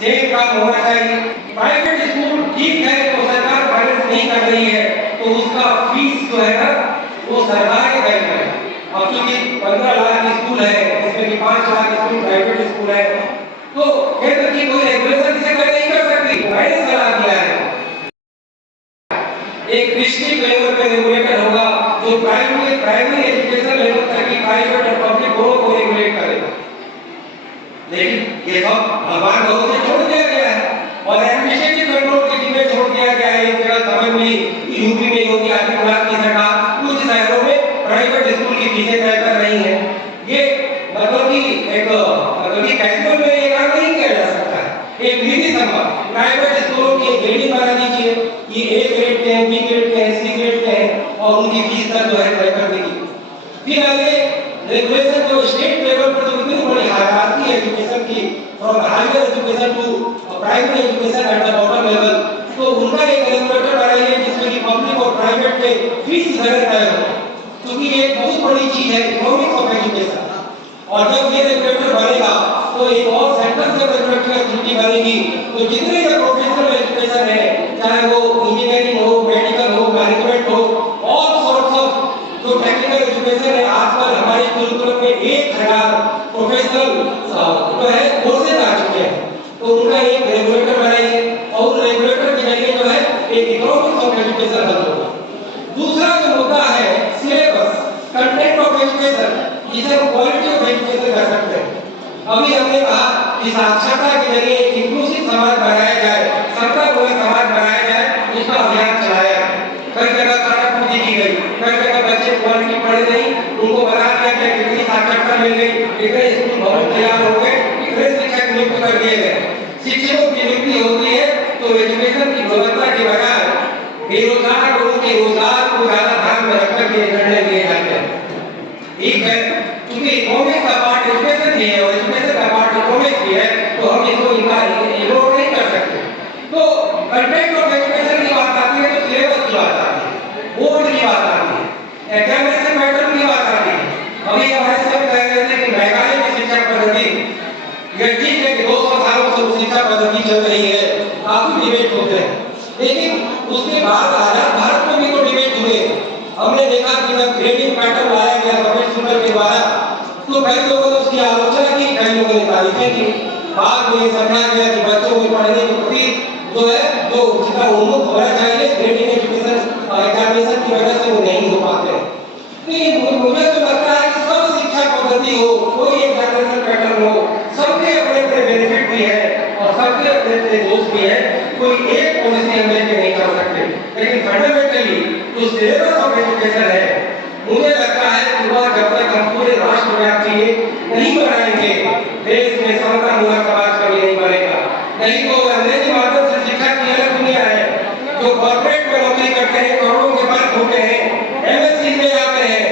सेम काम होना चाहिए। प्राइवेट स्कूल ठीक है तो सरकार फाइनेंस नहीं कर रही है तो उसका फीस जो है ना वो सरकार ही तय करे। अब चूंकि 15 लाख स्कूल है उसमें भी 5 लाख स्कूल प्राइवेट स्कूल है तो केंद्र की कोई रेगुलेशन से नहीं कर सकती। मैंने सलाह दिया है एक डिस्ट्रिक्ट लेवल पे रेगुलेटर होगा जो प्राइमरी एजुकेशन लेवल तक की प्राइवेट और पब्लिक दोनों को रेगुलेट करेगा। लेकिन ये सब भगवान बहुत से छोड़ दिया गया है और एडमिनिस्ट्रेटिव कंट्रोल की टीमें छोड़ दिया गया है। एक जगह समझ में यूपी में योगी आदित्यनाथ की सरकार कुछ शहरों में प्राइवेट स्कूल की फीसें तय कर रही है। ये मतलब कि एक कैजुअल में ये काम नहीं किया जा सकता है। एक नीति संबंध प्राइवेट स्कूलों की ग्रेडिंग बना दीजिए, ये ए ग्रेड के हैं, बी ग्रेड के हैं, सी ग्रेड के हैं और उनकी फीस तक जो है तय कर देगी। फिर आगे रेगुलेशन जो स्टेट लेवल पर जो इतनी बड़ी हायरार्की है एजुकेशन की from higher education to private education at the bottom level, तो उनका एक रेगुलेटर बनाइए जिसमें कि पब्लिक और प्राइवेट के फीस दरें तय हो, क्योंकि ये एक बहुत बड़ी चीज है इकोनॉमिक्स ऑफ एजुकेशन। और जब ये रेगुलेटर बनेगा तो एक और सेंट्रल से रेगुलेटरी अथॉरिटी बनेगी तो जितने जो प्रोफेशनल एजुकेशन है चाहे वो इंजीनियरिंग हो, मेडिकल हो, मैनेजमेंट हो, ऑल सॉर्ट्स ऑफ जो टेक्निकल एजुकेशन है आजकल हमारे करिकुलम में 1000 प्रोफेशनल जो है कोर्सेज आ चुके हैं तो उनका एक रेगुलेटर बनाइए और रेगुलेटर के जरिए जो है एक इकोनॉमिक्स ऑफ एजुकेशन हल होगा। दूसरा जो मुद्दा है सिलेबस कंटेंट ऑफ एजुकेशन जिसे हम क्वालिटी ऑफ एजुकेशन कर सकते हैं। अभी हमने कहा कि साक्षरता के जरिए एक इंक्लूसिव समाज बनाया जाए, सबका पूरा समाज बनाया जाए, उसका अभियान चलाया। कई जगह खाना पूर्ति की गई, कई जगह बच्चे क्वालिटी पढ़े नहीं, उनको बना दिया कि कितनी साक्षरता मिल गई, कितने स्कूल भवन तैयार हो गए, कितने शिक्षक नियुक्त कर दिए गए। शिक्षकों की नियुक्ति होती है तो एजुकेशन की गुणवत्ता के बजाय बेरोजगार लोगों के रोजगार को ज्यादा ध्यान में रखकर के निर्णय लिए जाते हैं। ठीक है, क्योंकि इकोनॉमिक्स का पार्ट एजुकेशन भी है और एजुकेशन का पार्ट इकोनॉमिक्स भी है, तो हम इसको इग्नोर नहीं कर सकते। तो कंटेंट ऑफ एजुकेशन की बात आती है तो सिलेबस की बात आती है, बोर्ड की बात आती है, एग्जामिनेशन पैटर्न की बात आती है। अभी हमारे सब कह रहे थे कि मेघालय की शिक्षा पद्धति, ये ठीक है कि 200 सालों से शिक्षा पद्धति चल रही है, काफी डिबेट होते हैं, लेकिन उसके बाद आजाद भारत में भी तो डिबेट हुए। हमने देखा कि जब ग्रेडिंग पैटर्न लाया गया कपिल सिब्बल के द्वारा, तो कई लोगों ने उसकी आलोचना की, कई लोगों ने तारीफें की। बाद में ये समझा गया कि बच्चों को पढ़ने के प्रति जो है जो जितना उन्मुख होना चाहिए ग्रेडिंग एजुकेशन एग्जामिनेशन की वजह से वो नहीं हो पाते। तो मुझे तो लगता है कि सब शिक्षा पद्धति हो, कोई एग्जामिनेशन पैटर्न हो, सबके अपने अपने बेनिफिट भी है और सबके अपने अपने दोष भी है। कोई एक पॉलिसी हम लेके नहीं कर सकते, लेकिन फंडामेंटली जो सिलेबस ऑफ एजुकेशन है, मुझे लगता है कि वह जब तक हम पूरे राष्ट्रव्यापी नहीं बनाएंगे, देश में समतामूलक समाज कभी नहीं बनेगा। नहीं तो अंग्रेजी माध्यम से शिक्षा की अलग दुनिया है, जो कॉर्पोरेट में नौकरी करते हैं, करोड़ों के मालिक होते हैं, एमएससी में जाते हैं,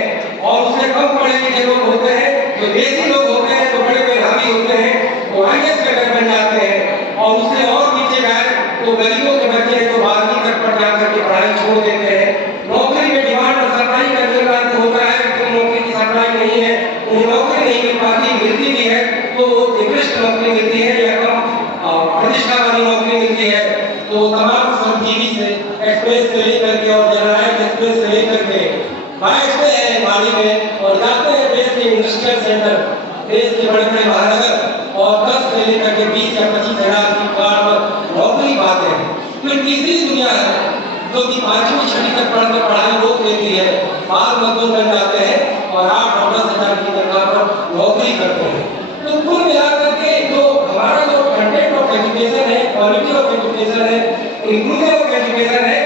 और उससे कम पढ़े लिखे लोग होते हैं, जो देसी लोग होते हैं, जो बड़े मेधावी होते हैं, वो आईएएस कैडर बन जाते हैं, और उससे और नीचे जाए तो गरीबों के बच्चे जो 12वीं तक पढ़ जाकर के पढ़ाई छोड़ देते हैं। नौकरी में डिमांड और सप्लाई का जो होता है, तो नौकरी की सप्लाई नहीं है, उन्हें नौकरी नहीं मिल पाती, मिलती भी है तो निकृष्ट नौकरी मिलती है या कम प्रतिष्ठा वाली नौकरी मिलती है। तो तमाम श्रमजीवी से एक्सप्रेस से लेकर के और जनरल एक्सप्रेस से लेकर के बैठते हैं गाड़ी में और जाते हैं देश के इंडस्ट्रियल सेंटर, देश के बड़े बड़े महानगर, और 10 से लेकर के 20 या 25 हजार की कार पर नौकरी पाते हैं। फिर तीसरी दुनिया है जो कि 5वीं 6वीं तक पढ़कर पढ़ाई रोक देती है, बाल मजदूर बन जाते हैं और 8 और 10 हजार की तनख्वाह पर नौकरी करते हैं। तो कुल मिलाकर के जो हमारा जो कंटेंट ऑफ एजुकेशन है, क्वालिटी ऑफ एजुकेशन है, इंक्लूजन ऑफ एजुकेशन है,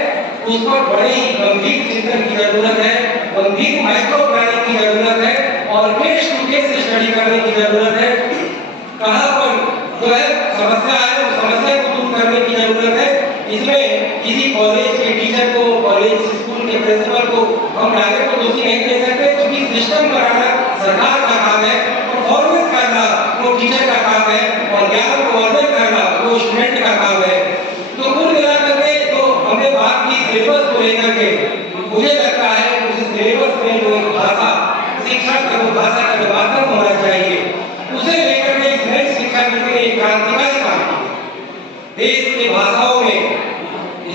उस पर बड़ी गंभीर चिंतन की जरूरत है, गंभीर माइक्रो प्लानिंग की जरूरत है और केस टू केस स्टडी करने की जरूरत है। कहाँ पर जो है समस्या है, उस समस्या को दूर करने की जरूरत है। इसमें किसी कॉलेज के टीचर को, कॉलेज स्कूल के प्रिंसिपल को हम डायरेक्ट तो दोषी नहीं दे सकते, क्योंकि सिस्टम बनाना सरकार का काम है, परफॉर्मेंस करना वो टीचर का काम है और ज्ञान को अर्जित करना वो स्टूडेंट का काम है। तो कुल मिलाकर के तो हमने बात की सिलेबस को लेकर के, मुझे लगता है उस सिलेबस में जो भाषा शिक्षा का जो भाषा का विभाजन होना चाहिए, उसे लेकर के इस नई शिक्षा नीति ने एक क्रांतिकारी काम किया। देश की भाषाओं में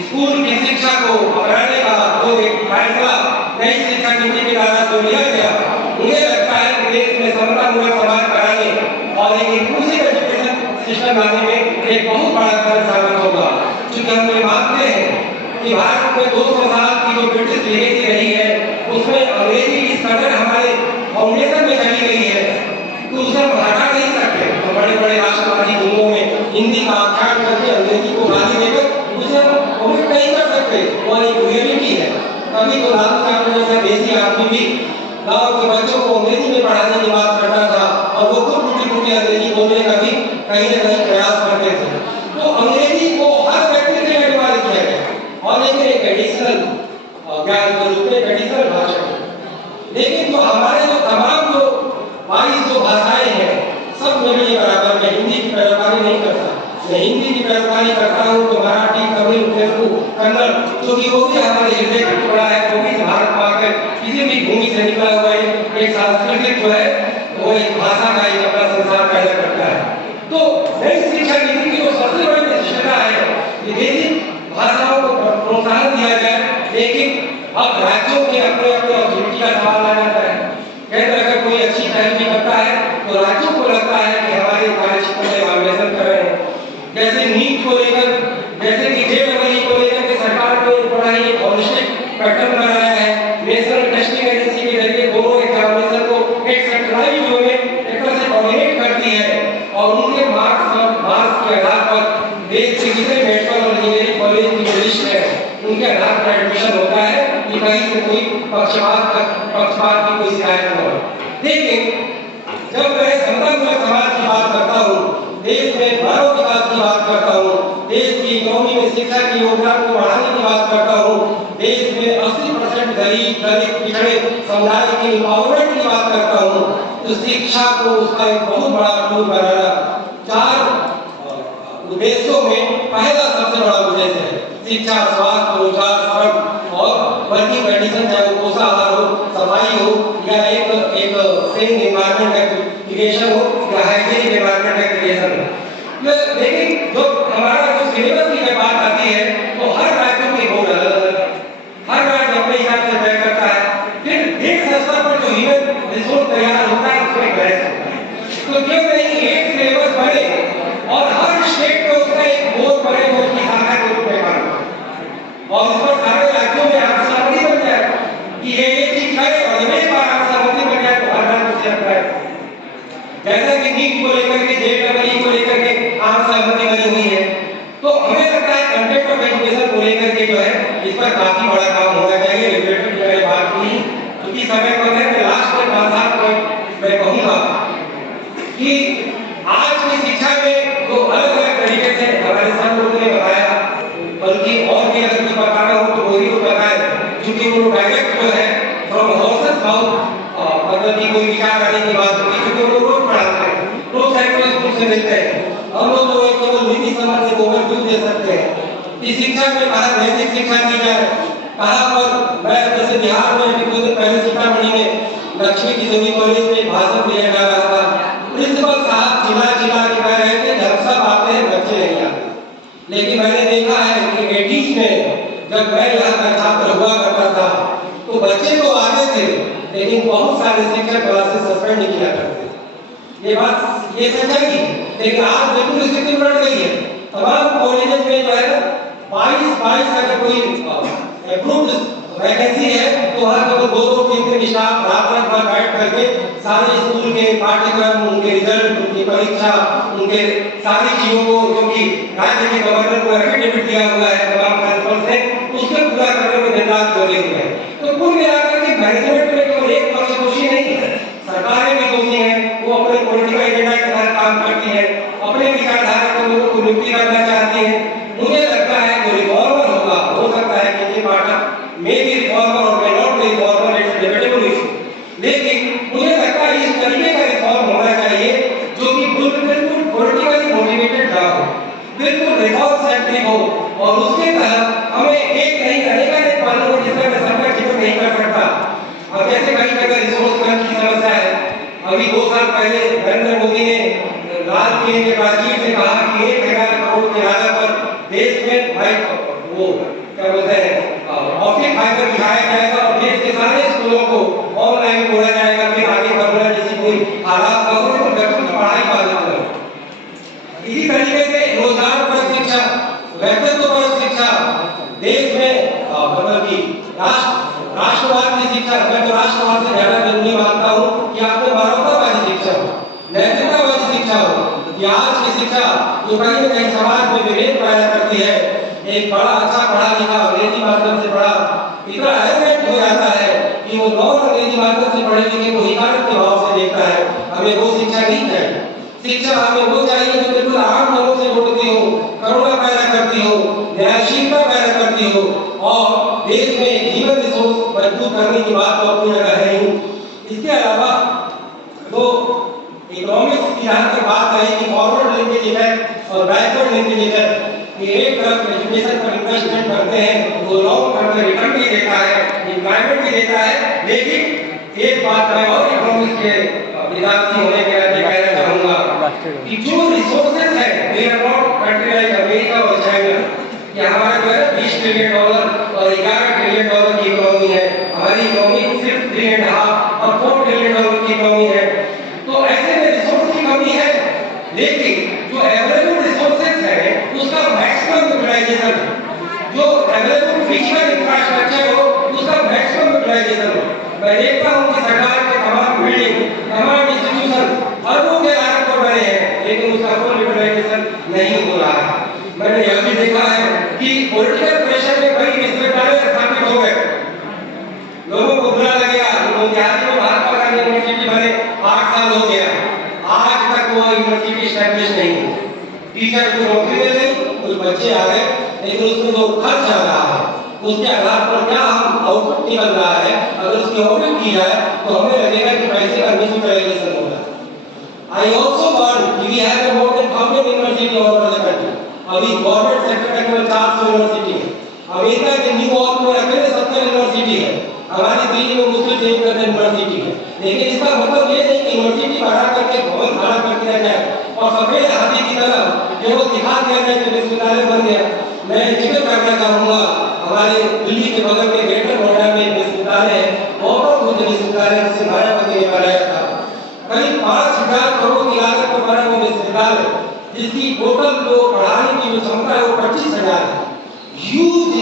स्कूल की शिक्षा को अपनाने का जो एक फैसला नई शिक्षा नीति के द्वारा जो लिया गया, मुझे लगता है कि देश में समतामूलक समाज बनाने और एक इंक्लूसिव एजुकेशन सिस्टम लाने में एक बहुत बड़ा कार्य साबित होगा। क्योंकि हम ये मानते हैं कि भारत में 200 साल की जो ब्रिटिश लेगेसी रही है, उसमें अंग्रेजी इस कदर हमारे फाउंडेशन में चली गई है तो उसे हम हटा नहीं सकते। तो बड़े बड़े राष्ट्रवादी दुनिया में हिंदी का आख्यान करके अंग्रेजी को गाली देकर उसे हम ओमिट नहीं कर सकते, और एक रियलिटी है। कभी तो लालू यादव जैसा देसी आदमी भी गाँव के बच्चों को अंग्रेजी में पढ़ाने की बात करता था और वो खुद टूटी टूटी अंग्रेजी बोलने का भी कहीं न कहीं प्रयास करते थे। तो अंग्रेजी को हर व्यक्ति के लिए अनिवार्य किया गया और लेकिन एक एडिशनल ज्ञान के रूप में एडिशनल भाषा है। लेकिन जो हमारे जो तमाम जो 22 जो भाषाएं हैं, सब मेरे लिए बराबर। मैं हिंदी की प्रयोगकारी नहीं करता, मैं हिंदी की प्रयोगकारी करता हूँ तो मराठी, तमिल, तेलुगु, कन्नड़, क्योंकि वो भी हमारे हृदय का टुकड़ा है, वो भी भारत माँ के किसी भी भूमि से निकला हुआ एक सांस्कृतिक जो है वो एक भाषा का एक अपना संसार पैदा करता है। तो नई शिक्षा नीति की जो सबसे बड़ी विशेषता है कि देसी भाषाओं को प्रोत्साहन दिया जाए, लेकिन अब राज्यों के अपने अपने ऑथोरिटी का सवाल आ जाता है। केंद्र अगर कोई अच्छी पहल भी करता है तो राज्यों को लगता है कि हमारे कार्य क्षेत्र में वायलेशन कर रहे हैं। जैसे नीट को लेकर, जैसे कि जेईई को लेकर के सरकार ने बड़ा ही होलिस्टिक पैटर्न बनाया है, नेशनल टेस्टिंग एजेंसी के जरिए दोनों एग्जामिनेशन को एक सेंट्रलाइज्ड वे में एक तरह से कोऑर्डिनेट करती है और उनके मार्क्स के आधार पर देश के जितने मेडिकल और इंजीनियरिंग कॉलेज की लिस्ट है उनके आधार पर एडमिशन होता है कि कहीं से कोई पक्षपात की कोई शिकायत न हो। लेकिन जब मैं संपन्न समाज की बात करता हूँ, देश में मानव विकास की बात करता हूँ, देश की इकोनॉमी में शिक्षा की योगदान को बढ़ाने की बात करता हूँ, देश में 80% गरीब दलित पिछड़े समुदाय की एम्पावरमेंट की बात करता हूँ, तो शिक्षा को उसका एक बहुत बड़ा टूल बनाना 4 उद्देश्यों में पहला सबसे बड़ा उद्देश्य है शिक्षा, स्वास्थ्य, रोजगार, श्रम और वर्किंग कंडीशन, चाहे वो पोषाहार हो, सफाई हो या एक सेफ एनवायरनमेंट का क्रिएशन हो या हाइजीनिक एनवायरनमेंट का क्रिएशन हो। लेकिन जो हमारा जो सिलेबस की जब बात आती है तो हर राज्यों की बोर्ड अलग-अलग है, हर राज्य अपने हिसाब से तय करता है। फिर देश स्तर पर जो ह्यूमन रिसोर्स तैयार होता है उसमें बहस होता है। तो क्यों नहीं एक सिलेबस बने और हर स्टेट में उसका एक बोर्ड बने जो उसकी शाखा के रूप में काम करे और उस पर सारे राज्यों में आप सहमति बन जाए कि ये चीज करे और एक बार आप सहमति बन जाए तो हर राज्य से अप्लाई। जैसा कि नीट को लेकर के जेईई को लेकर के आम सहमति बनी हुई है, तो हमें लगता है कंटेंट ऑफ एजुकेशन को लेकर के जो है इस पर काफी बड़ा काम होना चाहिए। रेगुलेटरी की मैंने बात की, क्योंकि समय पर मैं लास्ट में 5-7 पॉइंट मैं कहूँगा कि आज की शिक्षा में जो अलग-अलग तरीके से हमारे सब लोगों ने बताया, बल्कि और भी अगर कुछ बताना हो तो वो ही लोग बताए, क्योंकि वो डायरेक्ट जो है फ्रॉम हॉर्सेस माउथ मतलब की कोई विचार आने की बात होती है, क्योंकि वो लोग रोज पढ़ाते हैं, रोज साइकिल स्कूल से मिलते हैं। हम लोग तो एक केवल नीति संबंधित ओवरव्यू दे सकते हैं कि शिक्षा में कहा नैतिक शिक्षा दी जाए, कहाँ पर मैं जैसे बिहार में अभी कुछ दिन पहले सीतामढ़ी में लक्ष्मी किशोरी कॉलेज में भाषण दिया जा रहा था। प्रिंसिपल साहब चिल्ला के कह रहे थे हम सब आते हैं, बच्चे नहीं आते। लेकिन मैंने देखा है कि 80s में जब मैं यहाँ का छात्र हुआ करता था तो बच्चे तो आते थे लेकिन बहुत सारे शिक्षक क्लासेस सस्पेंड नहीं किया करते। ये बात ये सच्चाई है, लेकिन आज बिल्कुल स्थिति उलट गई है। तमाम कॉलेजेस में जो है 22 अगर कोई अप्रूव्ड वैकेंसी है तो वहाँ केवल 2-3 स्टाफ रात भर बैठ करके सारे स्कूल के पाठ्यक्रम, उनके रिजल्ट, उनकी परीक्षा, उनके सारी चीजों को जो कि राज्य के गवर्नर को एफिडेविट दिया हुआ है तमाम प्रिंसिपल से, उसके पूरा करने में दिन रात लगे हुए हैं। तो कुल मिलाकर के मैनेजमेंट में केवल एक पक्ष दोषी नहीं है, सरकारें भी दोषी हैं। वो अपने पॉलिटिकल एजेंडा के साथ काम करती है, अपने विचारधारा के लोगों को नियुक्ति करना चाहती है। मुझे लगता है जो रिफॉर्मर होगा, हो सकता है कि ये पार्टी मे बी रिफॉर्मर और may not be reformer, it's debatable issue, लेकिन मुझे लगता है इस तरीके का रिफॉर्म होना चाहिए जो कि बिल्कुल पॉलिटिकली मोटिवेटेड ना हो, बिल्कुल रिफॉर्म सेंट्रिक हो और उसके तहत हमें एक नहीं करेगा एक मानव को जिसका मैं सबका जिक्र नहीं कर सकता। अब जैसे कई जगह रिसोर्स कम की समस्या है, अभी 2 साल पहले नरेंद्र मोदी ने लाल किले के प्राचीर से कहा कि 1000 करोड़ के लागत पर देश में भाई वो क्या बोलते हैं ऑप्टिक फाइबर बिछाया जाएगा और देश के सारे स्कूलों को ऑनलाइन खोला जाएगा। फिर आगे बढ़ना जैसी कोई हालात ना हो तो बच्चों की पढ़ाई बाधित न हो। इसी तरीके से रोजगार पर शिक्षा, व्यक्तित्व पर शिक्षा, देश में मतलब कि राष्ट्रवाद की शिक्षा, मैं तो राष्ट्रवाद से ज्यादा जरूरी मानता हूँ कि आपको मानवतावादी शिक्षा हो, नैतिकतावादी शिक्षा हो। कि आज की शिक्षा जो कहीं न कहीं समाज में विभेद पैदा करती है, एक बड़ा अच्छा पढ़ा लिखा अंग्रेजी माध्यम से पढ़ा इतना एरोगेंट हो जाता है कि वो नॉन अंग्रेजी माध्यम से पढ़े लिखे को हिकारत के भाव से देखता है। हमें वो शिक्षा नहीं चाहिए। शिक्षा हमें वो चाहिए जो बिल्कुल आम लोगों से जुड़ती हो, करुणा पैदा करती हो, न्यायशीलता पैदा करती हो और देश में जीवन रिसोर्स मजबूत करने की बात तो अपनी जगह है ही। इसके अलावा तो इकोनॉमिक्स की यहाँ से बात है कि फॉरवर्ड लिंकेज इफेक्ट और बैकवर्ड लिंकेज इफेक्ट, कि एक तरफ एजुकेशन पर इन्वेस्टमेंट करते हैं वो लॉन्ग टर्म में रिटर्न भी देता है, एम्प्लॉयमेंट भी देता है। लेकिन एक बात मैं और इकोनॉमिक्स के विद्यार्थी होने के नाते कहना चाहूँगा कि जो रिसोर्सेज है we are not country like America और चाइना, कि हमारा जो है $20 ट्रिलियन और $11 ट्रिलियन की इकोनॉमी है, हमारी इकोनॉमी सिर्फ 3.5 और $4 ट्रिलियन की इकोनॉमी है। तो ऐसे में रिसोर्स की कमी है, लेकिन जो अवेलेबल रिसोर्सेज है उसका मैक्सिमम यूटिलाइजेशन, जो अवेलेबल फिजिकल इंफ्रास्ट्रक्चर हो उसका मैक्सिमम यूटिलाइजेशन हो। मैं देखता हूँ कि सरकार के तमाम बिल्डिंग, तमाम इंस्टीट्यूशन अरबों के लागत पर बने हैं, लेकिन उसका फुल यूटिलाइजेशन नहीं टीचर को नौकरी दे दें, कुछ बच्चे आ गए, लेकिन उसमें जो खर्च आ रहा है उसके आधार पर क्या हम आउटपुट निकल रहा है, अगर उसकी ऑडिट की जाए तो हमें लगेगा कि पैसे का मिसयूटिलाइजेशन हो रहा है। I also want we have more than 1,000 university all over the country. अभी गवर्नमेंट सेक्टर का केवल 400 यूनिवर्सिटी है। अमेरिका के न्यूयॉर्क में अकेले 70 यूनिवर्सिटी है। हमारी दिल्ली में मुस्लिम सेक्टर यूनिवर्सिटी है। लेकिन इसका मतलब ये नहीं कि यूनिवर्सिटी बढ़ा करके भवन खड़ा कर दिया जाए और सफेद हाथी की तरह केवल दिखा दिया जाए कि विश्वविद्यालय बन गया। मैं जिक्र करना चाहूँगा, हमारे दिल्ली के बगल में ग्रेटर नोएडा में विश्वविद्यालय है, गौतम बुद्ध विश्वविद्यालय, जिसे मायावती ने बनाया था। करीब 5,000 करोड़ की लागत पर बना हुआ विश्वविद्यालय, जिसकी टोटल जो पढ़ाने की जो क्षमता है वो 25,000 है। ह्यूज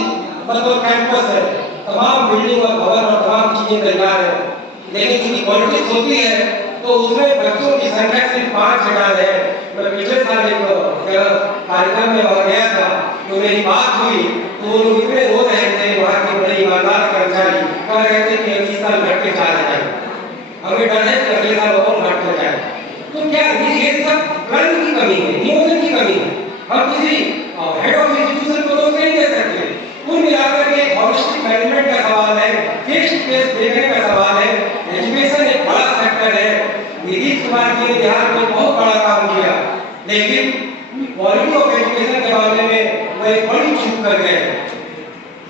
मतलब कैंपस है, तमाम बिल्डिंग और भवन और तमाम चीजें तैयार है, लेकिन चूंकि पॉलिटिक्स होती है तो उसमें बच्चों की संख्या सिर्फ 5,000 है। मैं पिछले साल एक कार्यक्रम में वहाँ गया था, तो मेरी बात हुई तो वो लोग इतने रो रहे थे, वहाँ के बड़े ईमानदार कर्मचारी कह रहे थे कि अगले साल घट के 4,000, हमें डर है कि अगले साल और घट कर जाए। तो क्या ये सब प्लानिंग की कमी है, नियोजन की कमी है? हम किसी हेड ऑफ इंस्टीट्यूशन को तो नहीं दे सकते। कुल मिलाकर के हॉलिस्टिक मैनेजमेंट का सवाल है, केस टू केस देखने का सवाल है। एजुकेशन एक बड़ा सेक्टर है। नीतीश कुमार जी ने बिहार में बहुत बड़ा काम किया, लेकिन क्वालिटी ऑफ एजुकेशन के मामले में वो एक बड़ी चूक कर गए।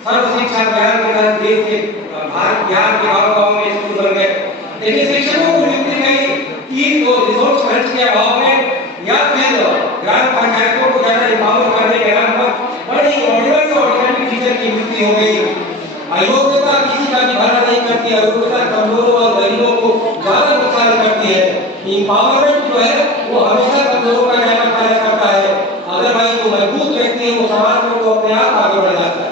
सर्व शिक्षा अभियान के तहत देश के बिहार के गाँव में स्कूल बन गए, लेकिन शिक्षकों को नियुक्ति नहीं की तो रिसोर्स खर्च के अभाव में या फिर ग्राम पंचायतों को ज्यादा इम्पावर करने के नाम पर बड़ी ऑर्डिनरी टीचर की नियुक्ति हो गई। अयोग्यता किसी का भी भला नहीं करती, अयोग्यता कमजोरों और गरीबों को ज्यादा नुकसान करती है। इम्पावरमेंट जो है वो हमेशा कमजोरों का न्याय पाया करता है। अदरवाइज जो मजबूत व्यक्ति है वो समाज में वो अपने आप आगे बढ़ जाता है।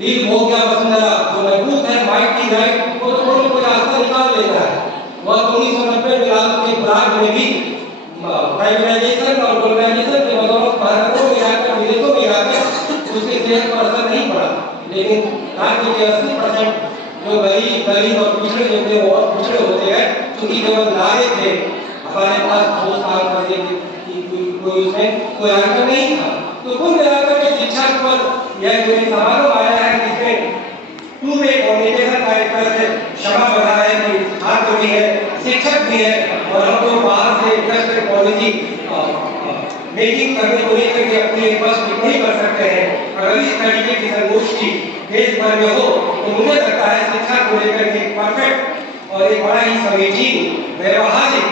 रील हो गया वसुंधरा, जो मजबूत है माइटी राइट, वो तो कोई रास्ता निकाल लेता है। वह 1990 में लालू के प्राग में भी प्राइवेटाइजेशन और ग्लोबलाइजेशन के बदौलत भारत में जाकर विदेशों में जाकर उसके सेहत पर असर नहीं पड़ा, लेकिन राज्य के 80% जो गरीब और पिछड़े जो थे वो और पिछड़े होते हैं, क्योंकि केवल नारे थे, हमारे पास ठोस काम करने की कोई उसमें कोई आंसर नहीं था। तो कुल मिलाकर के शिक्षा पर यह जो समारोह आया है, जिसमें टू वे कम्युनिकेशन का एक तरह से क्षमा बना है कि छात्र भी है, शिक्षक भी है, और हम लोग बाहर से इंडस्ट्रियल पॉलिसी मेकिंग करने को लेकर के अपनी एक बस टिप्पणी कर सकते हैं। अगर इस तरीके की संगोष्ठी देश भर में हो तो मुझे लगता है शिक्षा को लेकर के परफेक्ट और एक बड़ा ही समीचीन, व्यवहारिक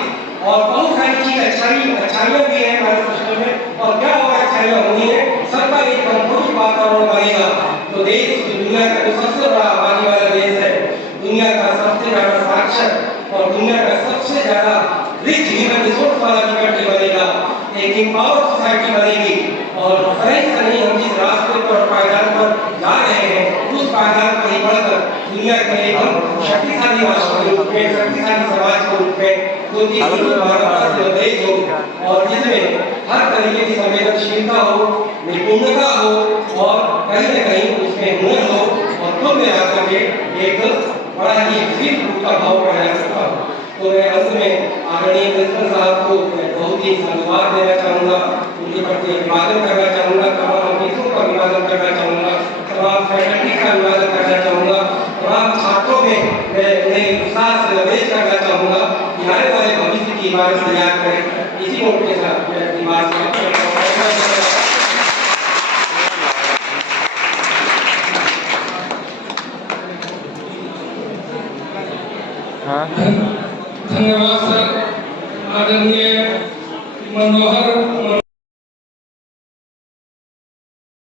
और बहुत सारी चीज अच्छाइयाँ भी है हमारे सिस्टम में, और क्या और अच्छाइयाँ होनी है, सबका एक अनुकूल वातावरण बनेगा तो देश दुनिया का सबसे बड़ा आबादी वाला देश है, दुनिया का सबसे ज्यादा साक्षर और दुनिया का सबसे ज्यादा रिच ह्यूमन रिसोर्स वाला भी कंट्री बनेगा, एक एम्पावर्ड सोसाइटी बनेगी। और नहीं हम जिस रास्ते पर पायदान पर जा रहे हैं उस पायदान पर ही बढ़कर दुनिया के एक शक्तिशाली राष्ट्र के रूप में, शक्तिशाली समाज के रूप में, जो कि देश हो और जिसमें हर तरीके की संवेदनशीलता हो, निपुणता हो और कहीं न कहीं उसमें हुनर हो, और कुल मिलाकर के एक बड़ा ही विकसित रूप का भाव पैदा करता हो। तो मैं अंत में आदरणीय प्रिंसिपल साहब को बहुत ही धन्यवाद देना चाहूँगा, उनके प्रति अभिवादन करना चाहूँगा, तमाम अतिथियों का अभिवादन करना चाहूँगा, तमाम फैकल्टी का अभिवादन करना चाहूँगा, तमाम छात्रों में मैं उन्हें उत्साह से निवेश करना चाहूँगा कि आने वाले भविष्य की इमारत तैयार करें। इसी नोट के साथ मैं अपनी बात धन्यवाद।